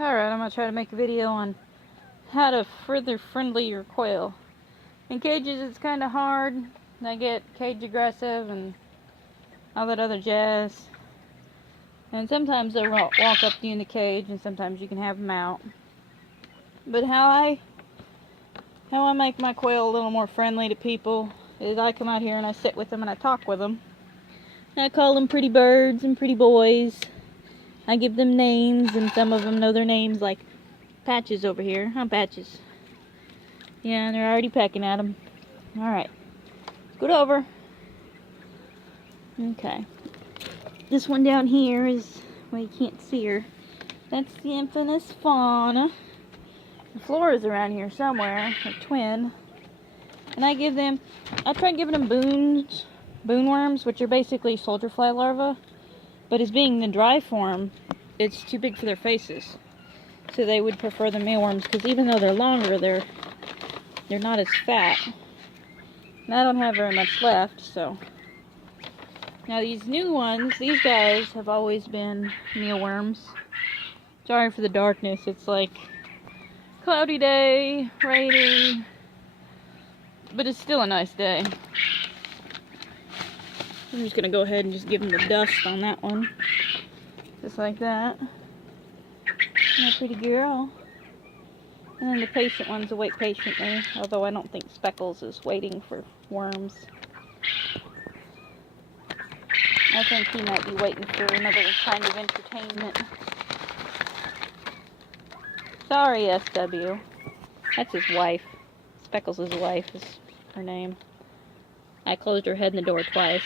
Alright, I'm going to try to make a video on how to further friendly your quail. In cages it's kind of hard. They get cage aggressive and all that other jazz. And sometimes they'll walk up to you in the cage, and sometimes you can have them out. But how I make my quail a little more friendly to people is I come out here and I sit with them and I talk with them. And I call them pretty birds and pretty boys. I give them names, and some of them know their names, like Patches over here. Huh, Patches? Yeah, and they're already pecking at them. Alright. Scoot over. Okay. This one down here is, well, you can't see her. That's the infamous fauna. The floor is around here somewhere, a twin. And I tried giving them boonworms, which are basically soldier fly larvae. But as being the dry form, it's too big for their faces. So they would prefer the mealworms, because even though they're longer, they're not as fat. And I don't have very much left, so. Now these new ones, these guys have always been mealworms. Sorry for the darkness, it's like cloudy day, raining, but it's still a nice day. I'm just gonna go ahead and just give them the dust on that one. Just like that. My pretty girl. And then the patient ones will wait patiently, although I don't think Speckles is waiting for worms. I think he might be waiting for another kind of entertainment. Sorry, SW. That's his wife. Speckles' wife is her name. I closed her head in the door twice.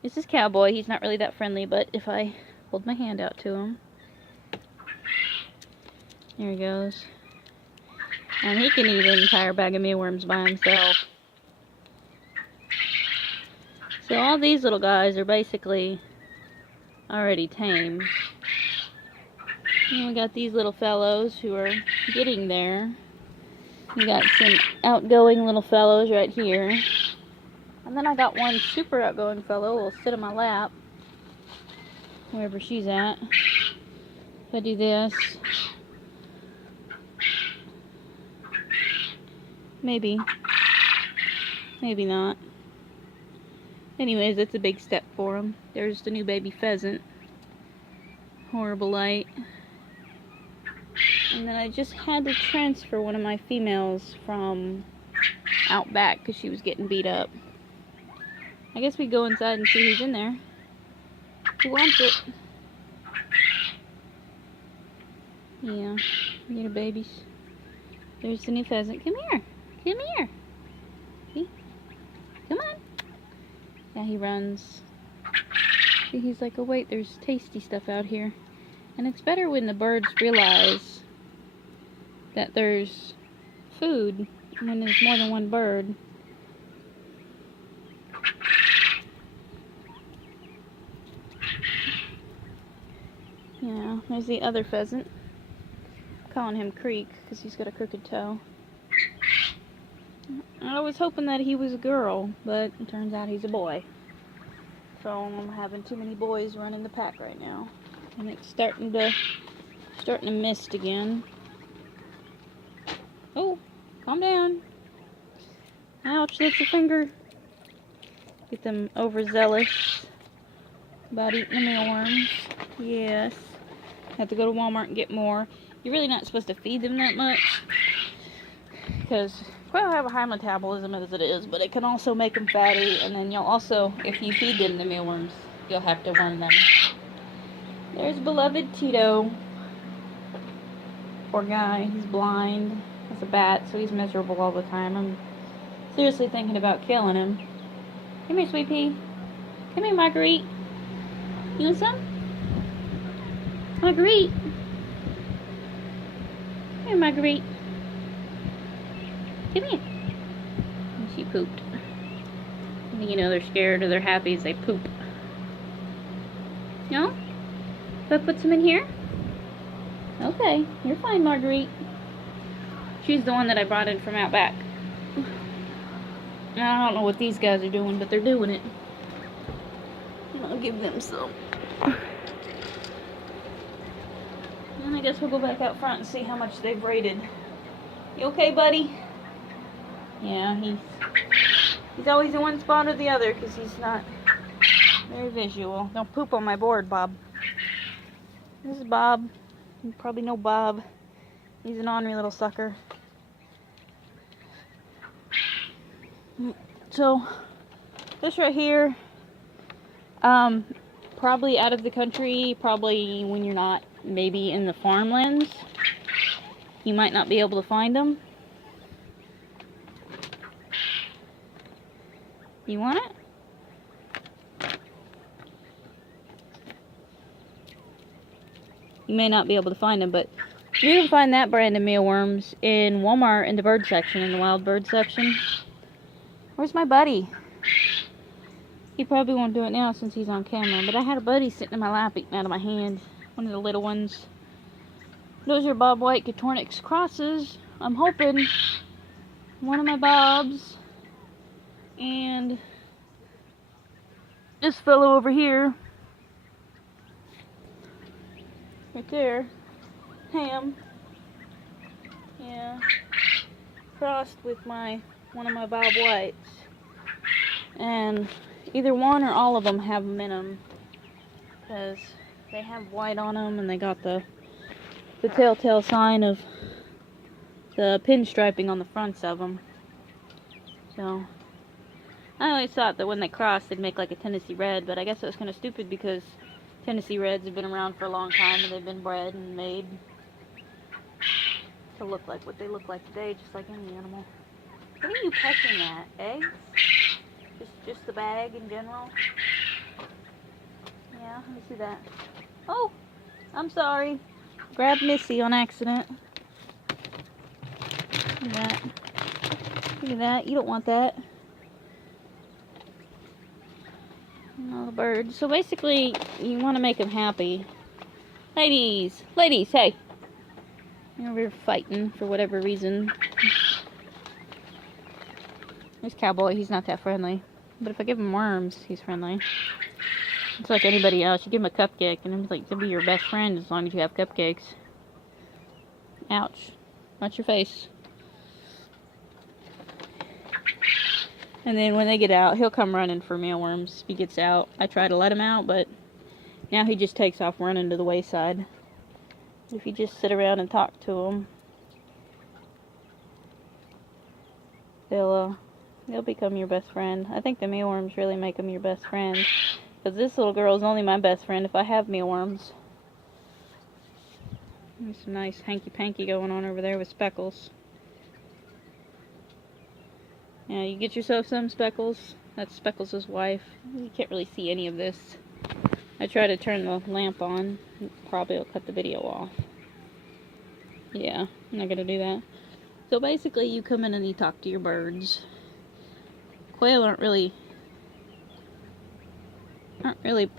This is Cowboy. He's not really that friendly, but if I hold my hand out to him. There he goes. And he can eat an entire bag of mealworms by himself. So all these little guys are basically already tame. And we got these little fellows who are getting there. We got some outgoing little fellows right here. And then I got one super outgoing fellow who will sit in my lap, wherever she's at. If I do this, maybe not. Anyways, that's a big step for him. There's the new baby pheasant. Horrible light. And then I just had to transfer one of my females from out back because she was getting beat up. I guess we go inside and see who's in there. Who wants it? Yeah, little babies. There's the new pheasant. Come here. Come here. See? Come on. Yeah, he runs. See, he's like, oh wait, there's tasty stuff out here. And it's better when the birds realize that there's food when there's more than one bird. Yeah, there's the other pheasant. I'm calling him Creek because he's got a crooked toe. I was hoping that he was a girl, but it turns out he's a boy. So I'm having too many boys running the pack right now. And it's starting to mist again. Oh, calm down. Ouch, that's your finger. Get them overzealous about eating the mealworms. Yes. Have to go to Walmart and get more. You're really not supposed to feed them that much, because quail have a high metabolism as it is, but it can also make them fatty, and then you'll also, if you feed them the mealworms, you'll have to worm them. There's beloved Tito. Poor guy, he's blind. That's a bat, so he's miserable all the time. I'm seriously thinking about killing him. Come here, sweet pea. Come here, Marguerite. You want some? Marguerite. Come here, Marguerite. Come here. And she pooped. I think, you know, they're scared or they're happy as they poop. No? If I put some in here? Okay, you're fine, Marguerite. She's the one that I brought in from out back. I don't know what these guys are doing, but they're doing it. I'll give them some. And I guess we'll go back out front and see how much they've rated. You okay, buddy? Yeah, he's always in one spot or the other because he's not very visual. Don't poop on my board, Bob. This is Bob. You probably know Bob. He's an ornery little sucker. So, this right here, probably out of the country, probably when you're not maybe in the farmlands, you might not be able to find them. You want it? You may not be able to find them, but you can find that brand of mealworms in Walmart in the bird section, in the wild bird section. Where's my buddy? He probably won't do it now since he's on camera, but I had a buddy sitting in my lap eating out of my hand. One of the little ones. Those are Bob White Catornix crosses. I'm hoping one of my Bobs and this fellow over here, right there, Ham, yeah, crossed with one of my Bob Whites, and either one or all of them have them in them, because they have white on them and they got the telltale sign of the pinstriping on the fronts of them. So I always thought that when they crossed they'd make like a Tennessee Red, but I guess it was kind of stupid because Tennessee Reds have been around for a long time and they've been bred and made to look like what they look like today, just like any animal. What are you pecking at? Eggs? Just the bag in general? Yeah, let me see that. Oh, I'm sorry. Grabbed Missy on accident. Look at that. Look at that. You don't want that. Oh, the bird. So basically, you want to make them happy. Ladies! Ladies, hey! You're over here fighting for whatever reason. There's Cowboy. He's not that friendly. But if I give him worms, he's friendly. It's like anybody else. You give him a cupcake, and it's like, they'll be your best friend as long as you have cupcakes. Ouch. Watch your face. And then when they get out, he'll come running for mealworms if he gets out. I try to let him out, but now he just takes off running to the wayside. If you just sit around and talk to him, they'll become your best friend. I think the mealworms really make them your best friend. Because this little girl is only my best friend if I have mealworms. There's some nice hanky-panky going on over there with Speckles. Yeah, you get yourself some, Speckles. That's Speckles' wife. You can't really see any of this. I try to turn the lamp on. Probably will cut the video off. Yeah, I'm not gonna do that. So basically, you come in and you talk to your birds. Quail aren't really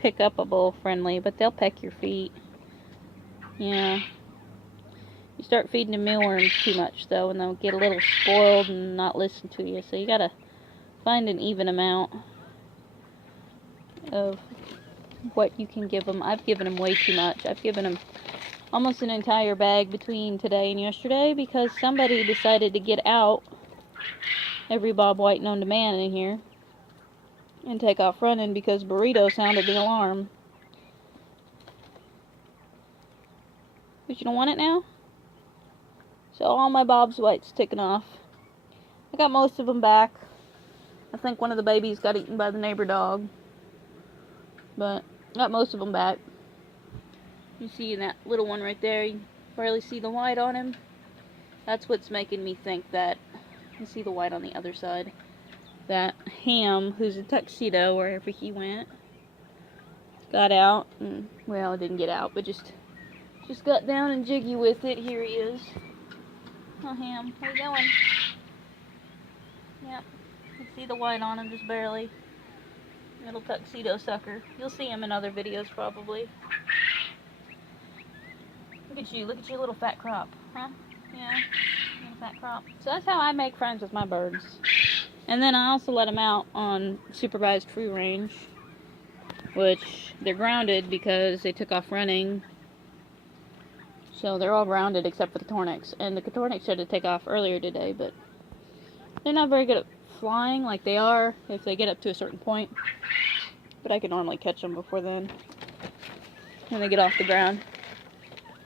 pick-upable friendly, but they'll peck your feet. Yeah. You start feeding them mealworms too much, though, and they'll get a little spoiled and not listen to you. So you gotta find an even amount of what you can give them. I've given them way too much. I've given them almost an entire bag between today and yesterday because somebody decided to get out every Bob White known to man in here and take off running because Burrito sounded the alarm. But you don't want it now? So all my Bob's Whites taken off. I got most of them back. I think one of the babies got eaten by the neighbor dog. But got most of them back. You see that little one right there, you barely see the white on him. That's what's making me think that, you see the white on the other side, that Ham, who's in tuxedo wherever he went, got out, and, well, didn't get out, but just got down and jiggy with it. Here he is. Oh, Ham, how you going? Yep, you see the white on him just barely. Little tuxedo sucker. You'll see him in other videos probably. Look at your little fat crop, huh? Yeah, little fat crop. So that's how I make friends with my birds. And then I also let them out on supervised free range, which they're grounded because they took off running. So they're all grounded except for the Tornix. And the Tornix had to take off earlier today, but they're not very good at flying like they are if they get up to a certain point. But I can normally catch them before then, when they get off the ground.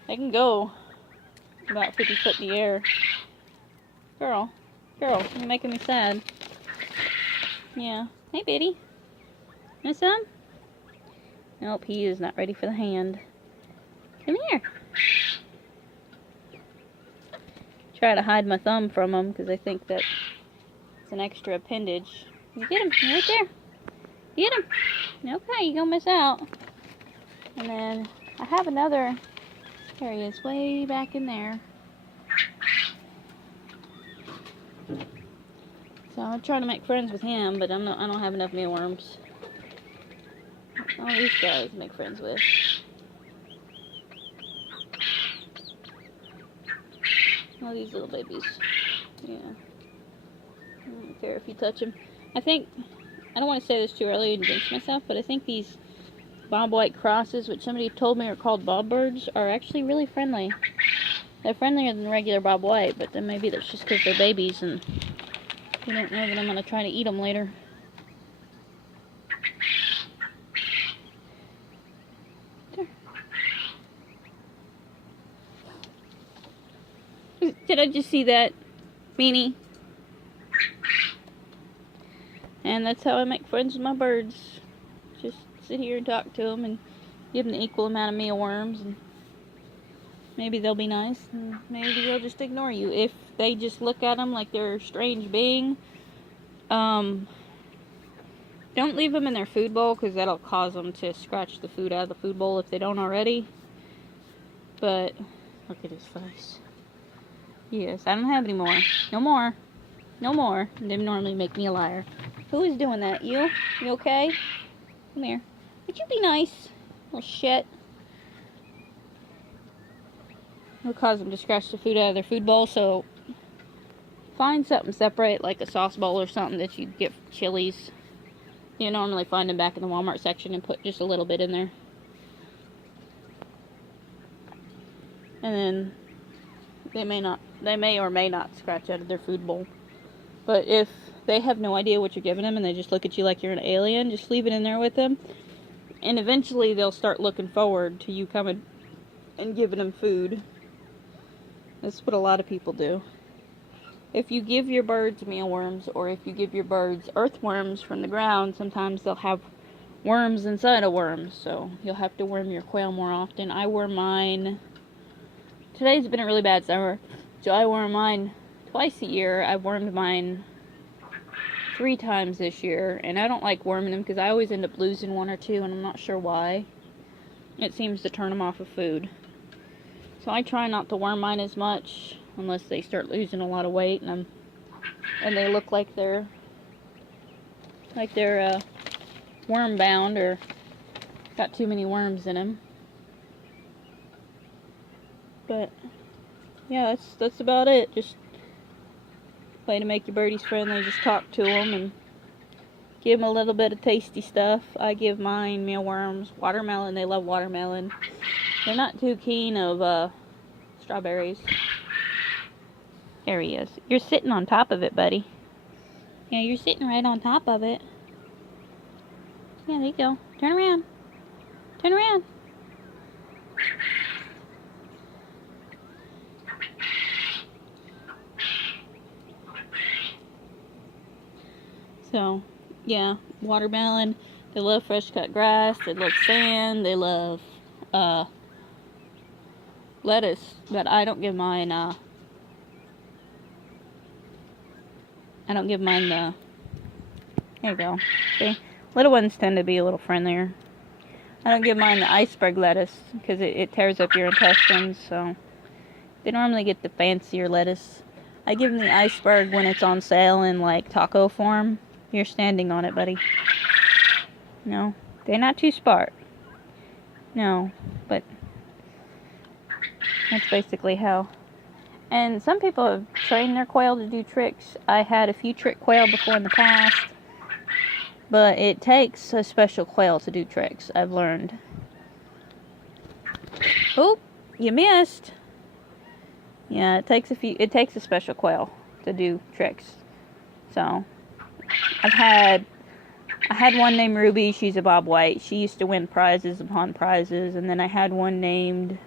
They can go about 50 foot in the air. Girl, you're making me sad. Yeah. Hey, Biddy. Want some? Nope, he is not ready for the hand. Come here. Try to hide my thumb from him because I think that it's an extra appendage. You get him. You're right there. Get him. Okay, you're going to miss out. And then I have another. There he is, way back in there. So I'm trying to make friends with him, but I don't have enough mealworms. All these guys to make friends with. All these little babies. Yeah. I don't care if you touch them. I don't want to say this too early and jinx myself, but I think these bobwhite crosses, which somebody told me are called bobbirds, are actually really friendly. They're friendlier than regular bobwhite, but then maybe that's just because they're babies and you don't know that I'm going to try to eat them later. There. Did I just see that, Beanie? And that's how I make friends with my birds. Just sit here and talk to them and give them the equal amount of mealworms, and maybe they'll be nice, and maybe they'll just ignore you. If they just look at them like they're a strange being, don't leave them in their food bowl because that'll cause them to scratch the food out of the food bowl if they don't already. But look at his face. Yes, I don't have any more. No more. No more. They normally make me a liar. Who is doing that? You? You okay? Come here. Would you be nice? Little shit. It'll cause them to scratch the food out of their food bowl, so find something separate, like a sauce bowl or something that you get from Chili's. You normally find them back in the Walmart section and put just a little bit in there. And then they may or may not scratch out of their food bowl. But if they have no idea what you're giving them and they just look at you like you're an alien, just leave it in there with them. And eventually they'll start looking forward to you coming and giving them food. That's what a lot of people do. If you give your birds mealworms, or if you give your birds earthworms from the ground, sometimes they'll have worms inside of worms. So you'll have to worm your quail more often. I worm mine. Today's been a really bad summer, so I worm mine twice a year. I've wormed mine 3 times this year, and I don't like worming them because I always end up losing 1 or 2, and I'm not sure why. It seems to turn them off of food. So I try not to worm mine as much unless they start losing a lot of weight and they look like they're worm bound or got too many worms in them. But yeah, that's about it. Just way to make your birdies friendly. Just talk to them and give them a little bit of tasty stuff. I give mine mealworms, watermelon. They love watermelon. They're not too keen of strawberries. There he is. You're sitting on top of it, buddy. Yeah, you're sitting right on top of it. Yeah, there you go. Turn around. Turn around. So, yeah, watermelon. They love fresh cut grass. They love sand. They love lettuce. But I don't give mine the... There you go. See? Little ones tend to be a little friendlier. I don't give mine the iceberg lettuce because it tears up your intestines, so they normally get the fancier lettuce. I give them the iceberg when it's on sale in like taco form. You're standing on it, buddy. No, they're not too smart. No, but that's basically how. And some people have trained their quail to do tricks. I had a few trick quail before in the past. But it takes a special quail to do tricks, I've learned. Oh, you missed. Yeah, it takes a special quail to do tricks. So, I had one named Ruby. She's a bob white. She used to win prizes upon prizes. And then I had one named,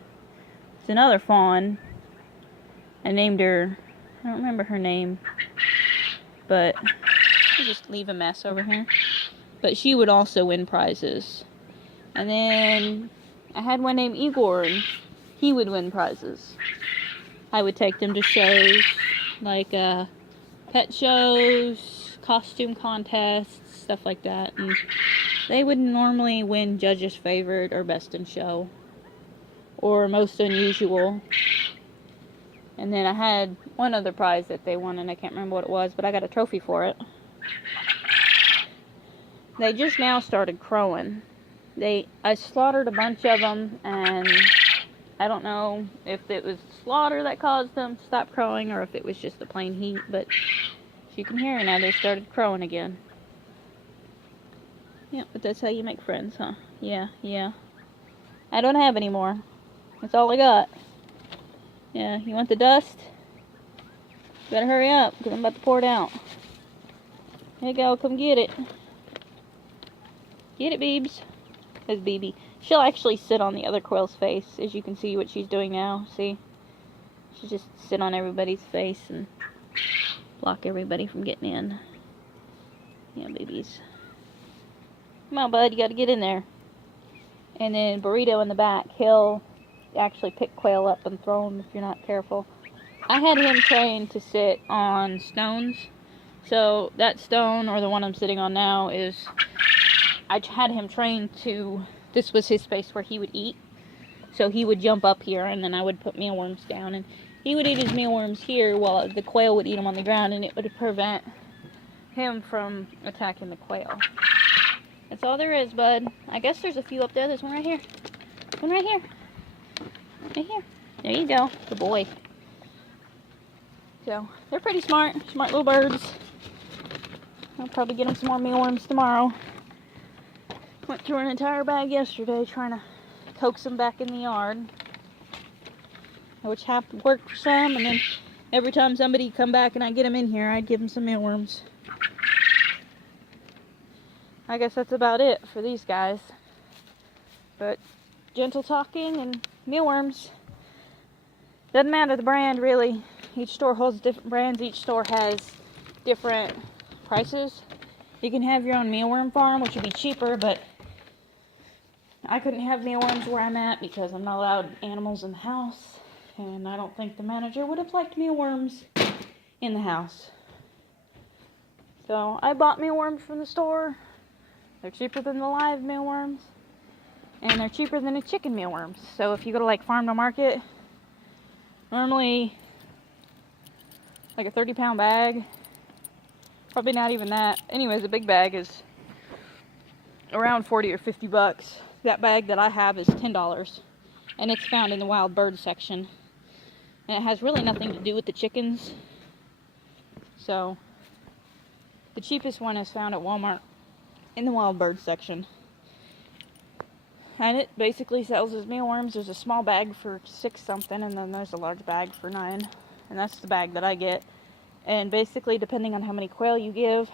it's another fawn. I named her, I don't remember her name, but I'll just leave a mess over here. But she would also win prizes. And then I had one named Igor, and he would win prizes. I would take them to shows, like pet shows, costume contests, stuff like that. And they would normally win judge's favorite or best in show or most unusual. And then I had one other prize that they won, and I can't remember what it was, but I got a trophy for it. They just now started crowing. I slaughtered a bunch of them, and I don't know if it was slaughter that caused them to stop crowing or if it was just the plain heat, but as you can hear now, they started crowing again. Yeah, but that's how you make friends, huh? Yeah. I don't have any more. That's all I got. Yeah, you want the dust? Better hurry up, because I'm about to pour it out. Here you go, come get it. Get it, Beebs. Says BB. She'll actually sit on the other quail's face, as you can see what she's doing now. See? She'll just sit on everybody's face and block everybody from getting in. Yeah, babies. Come on, bud, you gotta get in there. And then Burrito in the back, he'll actually pick quail up and throw them if you're not careful. I had him trained to sit on stones. So that stone, or the one I'm sitting on now, I had him trained to, this was his space where he would eat. So he would jump up here, and then I would put mealworms down, and he would eat his mealworms here while the quail would eat them on the ground, and it would prevent him from attacking the quail. That's all there is, bud. I guess there's a few up there. There's one right here. One right here. Right here. There you go. Good boy. So, they're pretty smart. Smart little birds. I'll probably get them some more mealworms tomorrow. Went through an entire bag yesterday trying to coax them back in the yard. Which worked for some, and then every time somebody come back and I get them in here, I'd give them some mealworms. I guess that's about it for these guys. But gentle talking and mealworms. Doesn't matter the brand, really. Each store holds different brands. Each store has different prices. You can have your own mealworm farm, which would be cheaper, but I couldn't have mealworms where I'm at because I'm not allowed animals in the house. And I don't think the manager would have liked mealworms in the house. So I bought mealworms from the store. They're cheaper than the live mealworms. And they're cheaper than the chicken mealworms. So if you go to like farm to market, normally like a 30-pound bag, probably not even that. Anyways, a big bag is around 40 or 50 bucks. That bag that I have is $10. And it's found in the wild bird section. And it has really nothing to do with the chickens. So the cheapest one is found at Walmart in the wild bird section. And it basically sells as mealworms. There's a small bag for $6 something, and then there's a large bag for $9. And that's the bag that I get. And basically, depending on how many quail you give,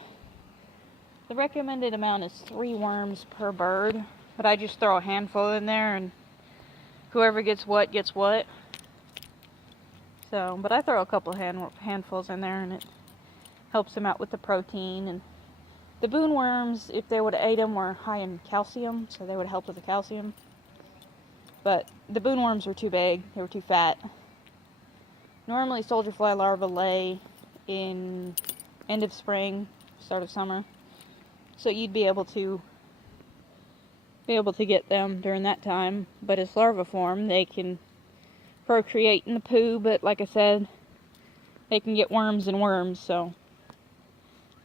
the recommended amount is 3 worms per bird. But I just throw a handful in there, and whoever gets what gets what. So, but I throw a couple handfuls in there, and it helps them out with the protein. And the boon worms, if they would have ate them, were high in calcium, so they would help with the calcium. But the boon worms were too big. They were too fat. Normally, soldier fly larvae lay in end of spring, start of summer. So you'd be able to get them during that time. But as larva form, they can procreate in the poo, but like I said, they can get worms and worms, so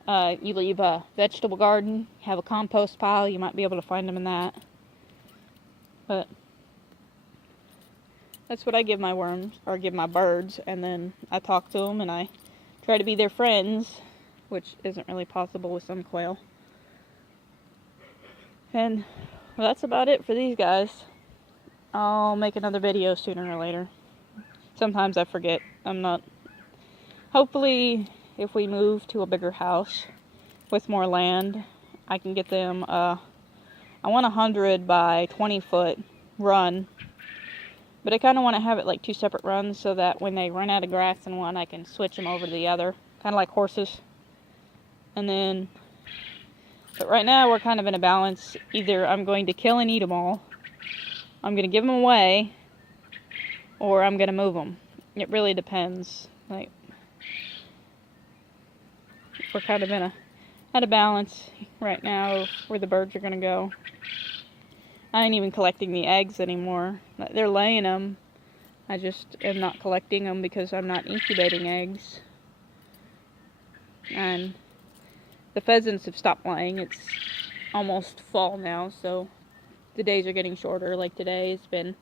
you leave a vegetable garden, have a compost pile, you might be able to find them in that. But that's what I give my worms, or give my birds, and then I talk to them and I try to be their friends, which isn't really possible with some quail. And well, that's about it for these guys. I'll make another video sooner or later. Sometimes I forget. I'm not. Hopefully, if we move to a bigger house with more land, I can get them, I want a 100 by 20 foot run. But I kind of want to have it like 2 separate runs so that when they run out of grass in one, I can switch them over to the other. Kind of like horses. And then, but right now we're kind of in a balance. Either I'm going to kill and eat them all, I'm going to give them away, or I'm going to move them. It really depends. Like, we're kind of at a balance right now of where the birds are going to go. I ain't even collecting the eggs anymore. They're laying them. I just am not collecting them because I'm not incubating eggs. And the pheasants have stopped laying. It's almost fall now, so the days are getting shorter. Like today, it's been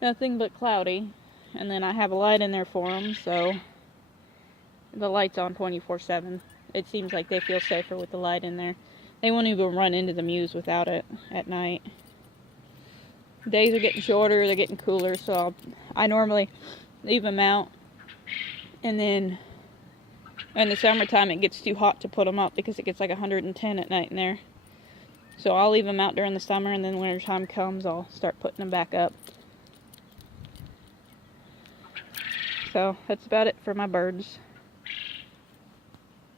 nothing but cloudy. And then I have a light in there for them, so the light's on 24/7. It seems like they feel safer with the light in there. They won't even run into the mews without it at night. Days are getting shorter, they're getting cooler, so I normally leave them out. And then in the summertime, it gets too hot to put them up because it gets like 110 at night in there. So I'll leave them out during the summer, and then when winter time comes, I'll start putting them back up. So that's about it for my birds.